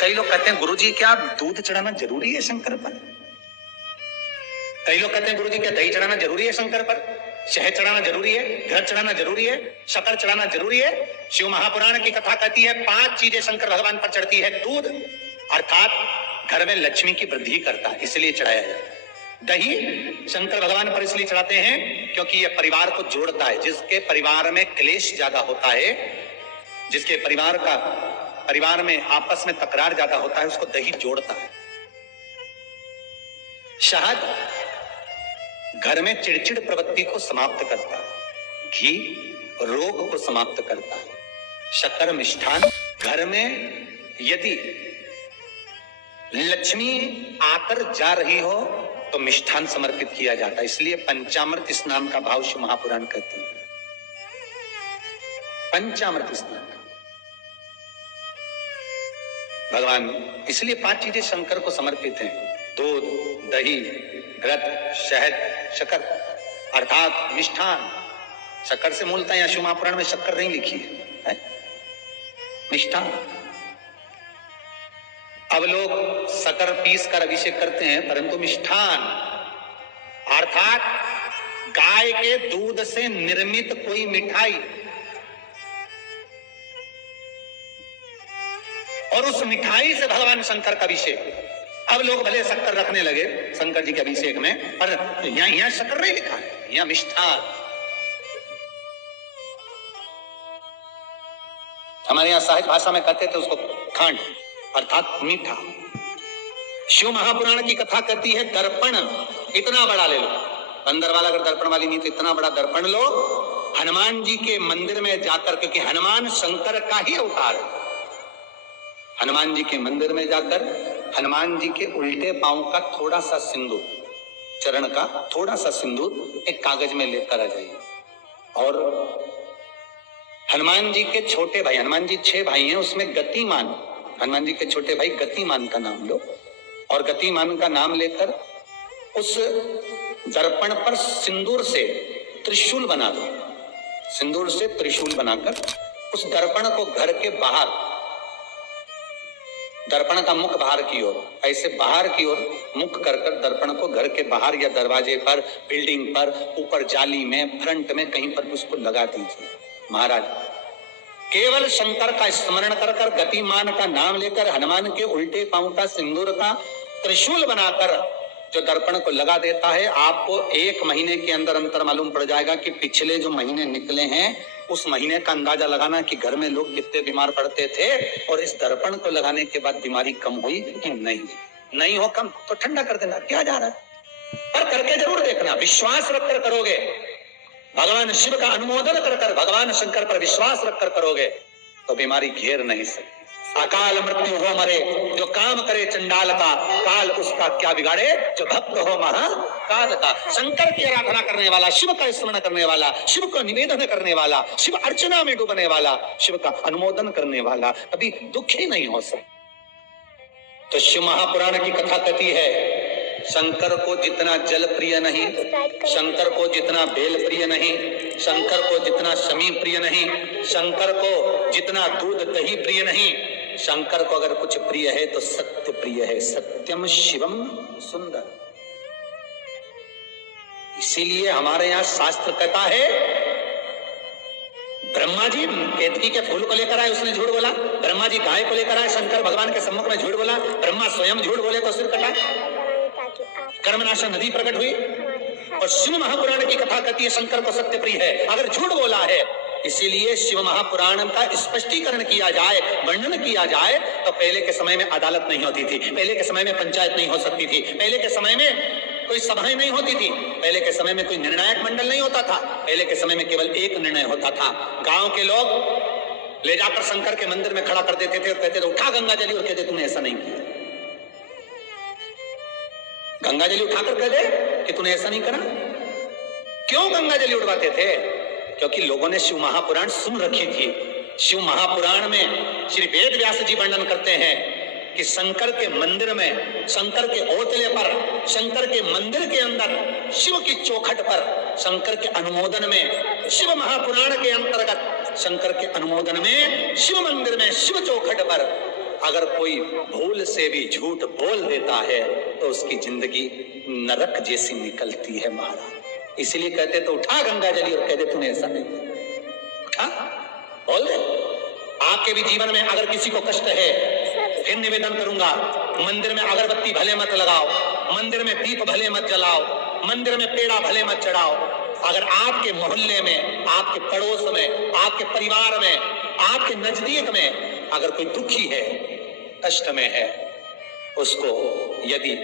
कई लोग कहते हैं गुरुजी क्या दूध चढ़ाना जरूरी है शंकर पर? कई लोग कहते हैं गुरुजी क्या दही चढ़ाना जरूरी है शंकर पर? शहद चढ़ाना जरूरी है? घृत चढ़ाना जरूरी है? शक्कर चढ़ाना जरूरी है? शिव महापुराण की कथा कहती है 5 चीजें शंकर भगवान पर चढ़ती है। दूध अर्थात घर में लक्ष्मी की वृद्धि करता है, इसलिए चढ़ाया जाता है। दही शंकर भगवान पर इसलिए चढ़ाते हैं क्योंकि यह परिवार को जोड़ता है। जिसके परिवार में क्लेश ज्यादा होता है, जिसके परिवार में आपस में तकरार ज्यादा होता है, उसको दही जोड़ता है। शहद घर में चिड़चिड़ प्रवृत्ति को समाप्त करता है। घी रोग को समाप्त करता है। शक्कर मिष्ठान घर में यदि लक्ष्मी आकर जा रही हो तो मिष्ठान समर्पित किया जाता है, इसलिए पंचामृत स्नान का भाव शिव महापुराण कहते हैं। पंचामृत स्नान भगवान, इसलिए 5 चीजें शंकर को समर्पित हैं। दूध, दही, घृत, शहद, शक्कर अर्थात मिष्ठान। शक्कर से मूलतः यहाँ शिव महापुराण में शक्कर नहीं लिखी है, मिष्ठान। अब लोग शक्कर पीस कर अभिषेक करते हैं, परंतु मिष्ठान अर्थात गाय के दूध से निर्मित कोई मिठाई, और उस मिठाई से भगवान शंकर का अभिषेक। अब लोग भले शक्कर रखने लगे शंकर जी के अभिषेक में, पर यहां शक्कर नहीं लिखा है, यहां मिष्ठान। हमारे यहां साहित्य भाषा में कहते थे उसको खंड अर्थात मीठा। शिव महापुराण की कथा कहती है दर्पण इतना बड़ा ले लो, अंदर वाला अगर दर्पण वाली नहीं तो इतना बड़ा दर्पण लो, हनुमान जी के मंदिर में जाकर, क्योंकि हनुमान शंकर का ही अवतार है। हनुमान जी के मंदिर में जाकर हनुमान जी के उल्टे पांव का थोड़ा सा सिंदूर, चरण का थोड़ा सा सिंदूर एक कागज में लेकर आ जाइए। और हनुमान जी के छोटे भाई, हनुमान जी 6 भाई हैं, उसमें गतिमान, हनुमान जी के छोटे भाई गतिमान का नाम लो, और गतिमान का नाम लेकर उस दर्पण पर सिंदूर से त्रिशूल बना दो। सिंदूर से त्रिशूल बनाकर उस दर्पण को घर के बाहर, दर्पण का मुख बाहर की ओर, ऐसे बाहर की ओर मुख कर दर्पण को घर के बाहर या दरवाजे पर, बिल्डिंग पर, ऊपर जाली में, फ्रंट में कहीं पर उसको लगा दीजिए। महाराज केवल शंकर का स्मरण कर गतिमान का नाम लेकर हनुमान के उल्टे पांव का सिंदूर का त्रिशूल बनाकर जो दर्पण को लगा देता है, आपको 1 महीने के अंदर अंतर मालूम पड़ जाएगा कि पिछले जो महीने निकले हैं उस महीने का अंदाजा लगाना कि घर में लोग कितने बीमार पड़ते थे, और इस दर्पण को लगाने के बाद बीमारी कम हुई कि नहीं हो कम तो ठंडा कर देना, क्या जा रहा है, पर करके जरूर देखना। विश्वास रखकर करोगे, भगवान शिव का अनुमोदन कर भगवान शंकर पर विश्वास रखकर करोगे तो बीमारी घेर नहीं सकती। अकाल मृत्यु हो मरे जो काम करे चंडाल का, काल उसका क्या बिगाड़े जो भक्त हो महाकाल का। शंकर की आराधना करने वाला, शिव का स्मरण करने वाला, शिव को निवेदन करने वाला, शिव अर्चना में डूबने वाला, शिव का अनुमोदन करने वाला कभी दुखी नहीं हो सकता। तो शिव महापुराण की कथा कहती है शंकर को जितना जल प्रिय नहीं, शंकर को जितना बेल प्रिय नहीं, शंकर को जितना शमी प्रिय नहीं, शंकर को जितना दूध दही प्रिय नहीं, शंकर को अगर कुछ प्रिय है तो सत्य प्रिय है। सत्यम शिवम सुंदर। इसीलिए हमारे यहाँ शास्त्र कहता है, ब्रह्मा जी केतकी के फूल को लेकर आए, उसने झूठ बोला। ब्रह्मा जी गाय को लेकर आए, शंकर भगवान के सम्मुख में झूठ बोला। ब्रह्मा स्वयं झूठ बोले तो सिर कटा, कर्मनाशा नदी प्रकट हुई। और शिव महापुराण की कथा कहती है शंकर को सत्य प्रिय है, अगर झूठ बोला है। इसीलिए शिव महापुराण का स्पष्टीकरण किया जाए, वर्णन किया जाए, तो पहले के समय में अदालत नहीं होती थी, पहले के समय में पंचायत नहीं हो सकती थी, पहले के समय में कोई सभाएं नहीं होती थी, पहले के समय में कोई निर्णायक मंडल नहीं होता था, पहले के समय में केवल एक निर्णय होता था। गांव के लोग ले जाकर शंकर के मंदिर में खड़ा कर देते थे और कहते थे उठा गंगा जली, और कहते तूने ऐसा नहीं किया। गंगा जली उठाकर कह दे कि तूने ऐसा नहीं करा। क्यों गंगा जली उड़वाते थे? क्योंकि लोगों ने शिव महापुराण सुन रखी थी। शिव महापुराण में श्री वेद व्यास जी वर्णन करते हैं कि शंकर के मंदिर में, शंकर के औतले पर, शंकर के मंदिर के अंदर, शिव की चौखट पर, शंकर के अनुमोदन में, शिव महापुराण के अंतर्गत शंकर के अनुमोदन में, शिव मंदिर में, शिव चौखट पर अगर कोई भूल से भी झूठ बोल देता है तो उसकी जिंदगी नरक जैसी निकलती है महाराज। इसलिए कहते तो उठा गंगा जली और कह दे तूने ऐसा नहीं, उठा बोल दे। आपके भी जीवन में अगर किसी को कष्ट है, फिर निवेदन करूंगा, मंदिर में अगरबत्ती भले मत लगाओ, मंदिर में दीप भले मत जलाओ, मंदिर में पेड़ा भले मत चढ़ाओ। अगर आपके मोहल्ले में, आपके पड़ोस में, आपके परिवार में, आपके नजदीक में अगर कोई दुखी है, कष्ट में है, उसको यदि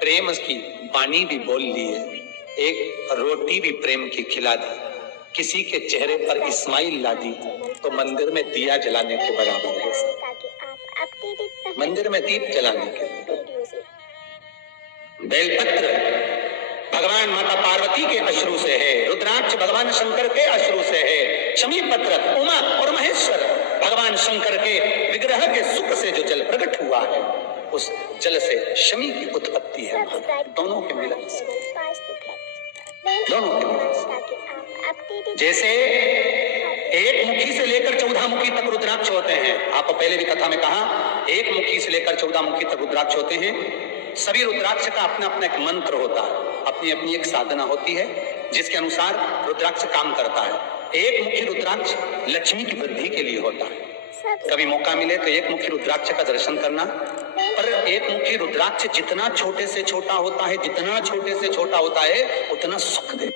प्रेम की वाणी भी बोल लिए, एक रोटी भी प्रेम की खिला दी, किसी के चेहरे पर स्माइल ला दी, तो मंदिर में दिया जलाने के बराबर है। मंदिर में दीप जलाने के बेलपत्र भगवान माता पार्वती के अश्रु से है, रुद्राक्ष भगवान शंकर के अश्रु से है, शमी पत्र उमा और महेश्वर भगवान शंकर के विग्रह के सुख से जो जल प्रकट हुआ है, उस जल से शमी की उत्पत्ति है। दोनों के मिलन से, दोनों के मिलन से। जैसे एक मुखी से लेकर 14 मुखी तक रुद्राक्ष होते हैं। आपको पहले भी कथा में कहा, एक मुखी से लेकर 14 मुखी तक रुद्राक्ष होते हैं। सभी रुद्राक्ष का अपना अपना एक मंत्र होता है, अपनी अपनी एक साधना होती है जिसके अनुसार रुद्राक्ष काम करता है। एक मुखी रुद्राक्ष लक्ष्मी की वृद्धि के लिए होता है। कभी मौका मिले तो एक मुखी रुद्राक्ष का दर्शन करना। पर एक मुखी रुद्राक्ष जितना छोटे से छोटा होता है, जितना छोटे से छोटा होता है, उतना सुख दे।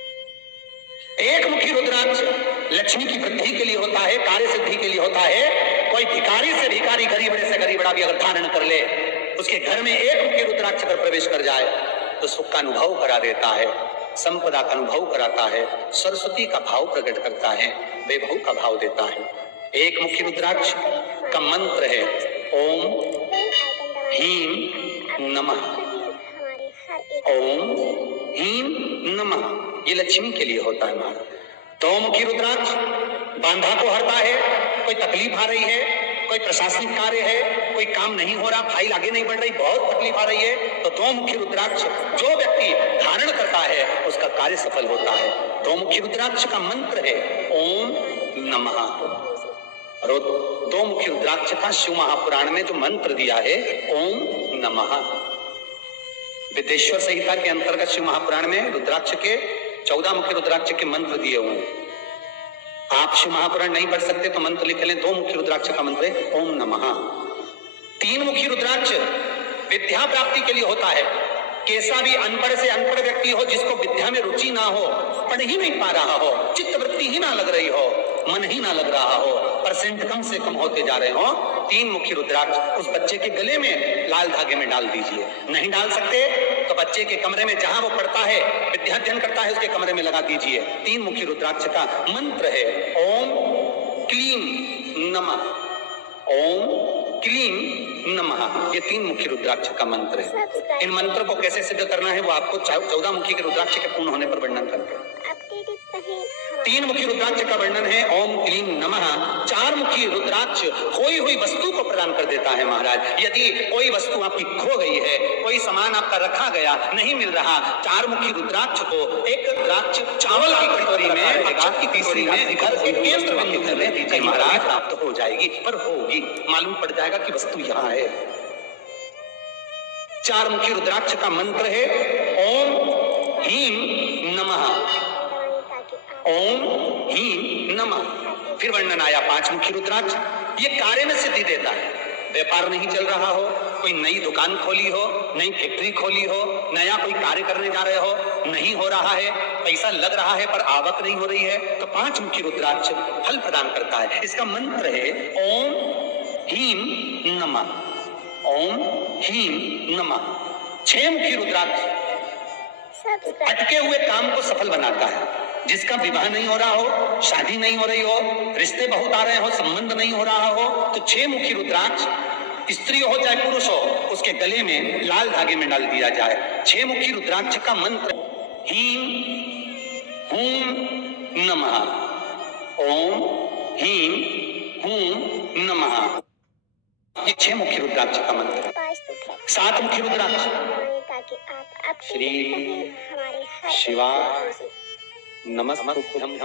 एक मुखी रुद्राक्ष लक्ष्मी की वृद्धि के लिए होता है, कार्य सिद्धि के लिए होता है। कोई भिखारी से भिखारी, गरीबड़े से गरीबड़ा भी अगर धारण कर ले, उसके घर में एक मुखी रुद्राक्ष पर प्रवेश कर जाए तो सुख का अनुभव करा देता है, संपदा का अनुभव कराता है, सरस्वती का भाव प्रकट करता है, वैभव का भाव देता है। एक मुखी रुद्राक्ष का मंत्र है ओम ह्रीं नमः। ओम ह्रीं नमः, ये लक्ष्मी के लिए होता है महाराज। दो मुखी रुद्राक्ष बांधा को हरता है। कोई तकलीफ आ रही है, कोई प्रशासनिक कार्य है, कोई काम नहीं हो रहा, फाइल आगे नहीं बढ़ रही, बहुत तकलीफ आ रही है, तो दो मुखी रुद्राक्ष जो व्यक्ति धारण करता है उसका कार्य सफल होता है। दो मुखी रुद्राक्ष का मंत्र है ओम नमः। और दो मुखी रुद्राक्ष का शिव महापुराण में जो मंत्र दिया है ओम नमः, विदेश्वर संहिता के अंतर्गत शिव महापुराण में रुद्राक्ष के 14 मुखी रुद्राक्ष के मंत्र दिए हुए हैं। आप शिव महापुराण नहीं पढ़ सकते तो मंत्र लिख लें। दो मुखी रुद्राक्ष का मंत्र है ओम नमः। तीन मुखी रुद्राक्ष विद्या प्राप्ति के लिए होता है। कैसा भी अनपढ़ से अनपढ़ व्यक्ति हो, जिसको विद्या में रुचि ना हो, पढ़ ही नहीं पा रहा हो, चित्त वृत्ति ही ना लग रही हो, मन ही ना लग रहा हो, परसेंट कम से कम होते जा रहे हो, तीन मुखी रुद्राक्ष उस बच्चे के गले में लाल धागे में डाल दीजिए। नहीं डाल सकते तो बच्चे के कमरे में जहां वो पढ़ता है, विद्याध्ययन करता है, उसके कमरे में लगा दीजिए। तीन मुखी रुद्राक्ष का मंत्र है ओम क्लीं नमः। ओम क्लीं नमः, ये तीन मुखी रुद्राक्ष का मंत्र है। इन मंत्र को कैसे सिद्ध करना है वो आपको 14 मुखी के रुद्राक्ष के पूर्ण होने पर वर्णन करते हैं। तीन मुखी रुद्राक्ष का वर्णन है ओम क्लीं नमः। चार मुखी रुद्राक्ष खोई हुई वस्तु को प्रदान कर देता है महाराज। यदि कोई वस्तु आपकी खो गई है, कोई सामान आपका रखा गया नहीं मिल रहा, चार मुखी रुद्राक्ष को एक रुद्राक्ष चावल की कटोरी में, अक्षत की तीसरी में घर के केंद्र बिंदु कर ले दीजिए महाराज, प्राप्त हो जाएगी। पर होगी, मालूम पड़ जाएगा कि वस्तु यहाँ है। चार मुखी रुद्राक्ष का मंत्र है ओम ह्रीं नमः। ओम ह्रीं नमः। फिर वर्णन आया पांच मुखी रुद्राक्ष। ये कार्य में सिद्धि देता है। व्यापार नहीं चल रहा हो, कोई नई दुकान खोली हो, नई फैक्ट्री खोली हो, नया कोई कार्य करने जा रहे हो, नहीं हो रहा है, पैसा लग रहा है पर आवक नहीं हो रही है, तो पांच मुखी रुद्राक्ष फल प्रदान करता है। इसका मंत्र है ओम ह्रीं नमः। ओम ह्रीं नमः। छह मुखी रुद्राक्ष अटके हुए काम को सफल बनाता है। जिसका विवाह नहीं हो रहा हो, शादी नहीं हो रही हो, रिश्ते बहुत आ रहे हो, संबंध नहीं हो रहा हो, तो छह मुखी रुद्राक्ष स्त्री हो चाहे पुरुष हो, उसके गले में लाल धागे में डाल दिया जाए। छह मुखी रुद्राक्ष का मंत्र ह्रीं हूं नमः। ओम ह्रीं हूं नमः, ये छह मुखी रुद्राक्ष का मंत्र। सात मुखी रुद्राक्ष श्री शिवाय नमस्तुभ्यं।